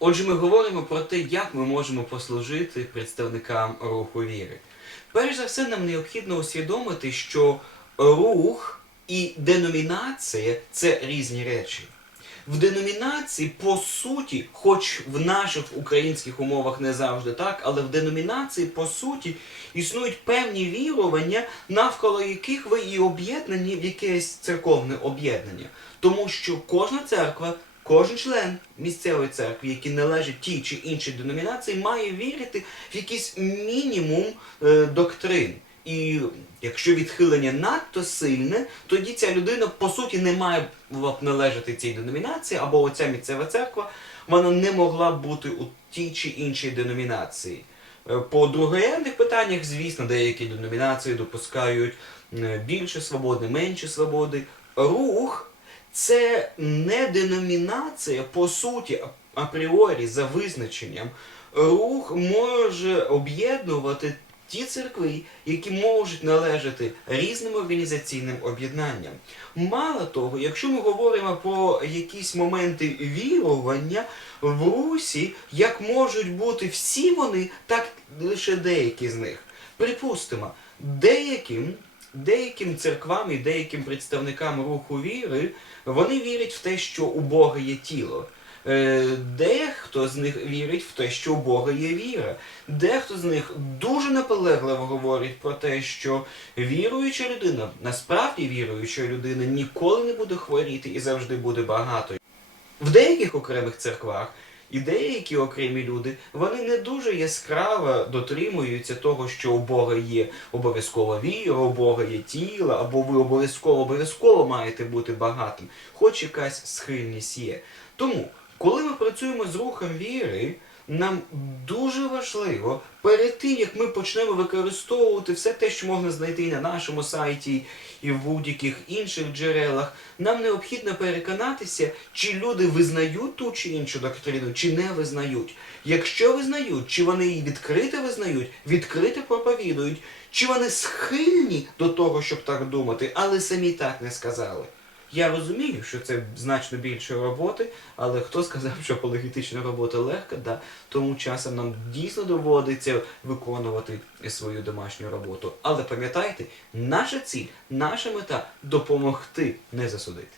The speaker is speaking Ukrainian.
Отже, ми говоримо про те, як ми можемо послужити представникам руху віри. Перш за все, нам необхідно усвідомити, що рух і деномінація це різні речі. В деномінації, по суті, хоч в наших українських умовах не завжди так, але в деномінації, по суті, існують певні вірування, навколо яких ви і об'єднані в якесь церковне об'єднання. Тому що кожна церква, кожен член місцевої церкви, який належить тій чи іншій деномінації, має вірити в якийсь мінімум е, доктрин. І якщо відхилення надто сильне, тоді ця людина по суті не має б належати цій деномінації, або оця місцева церква вона не могла бути у тій чи іншій деномінації. Е, По другорядних питаннях, звісно, деякі деномінації допускають е, більше свободи, менше свободи. Рух це не деномінація по суті апріорі за визначенням. Рух може об'єднувати ті церкви, які можуть належати різним організаційним об'єднанням. Мало того, якщо ми говоримо про якісь моменти вірування в Русі, як можуть бути всі вони, так лише деякі з них. Припустимо, деяким, деяким церквам і деяким представникам руху віри вони вірять в те, що у Бога є тіло. Е, Дехто з них вірить в те, що у Бога є віра. Дехто з них дуже наполегливо говорить про те, що віруюча людина, насправді віруюча людина, ніколи не буде хворіти і завжди буде багатою. В деяких окремих церквах і деякі окремі люди вони не дуже яскраво дотримуються того, що у Бога є обов'язкова віра, у Бога є тіло, або ви обов'язково обов'язково маєте бути багатим, хоч якась схильність є. Тому, коли ми працюємо з рухом віри, нам дуже важливо перед тим, як ми почнемо використовувати все те, що можна знайти і на нашому сайті і в будь-яких інших джерелах, нам необхідно переконатися, чи люди визнають ту чи іншу доктрину, чи не визнають. Якщо визнають, чи вони її відкрито визнають, відкрито проповідують, чи вони схильні до того, щоб так думати, але самі так не сказали. Я розумію, що це значно більше роботи, але хто сказав, що апологетична робота легка, да, тому часом нам дійсно доводиться виконувати свою домашню роботу. Але пам'ятайте, наша ціль, наша мета допомогти не засудити.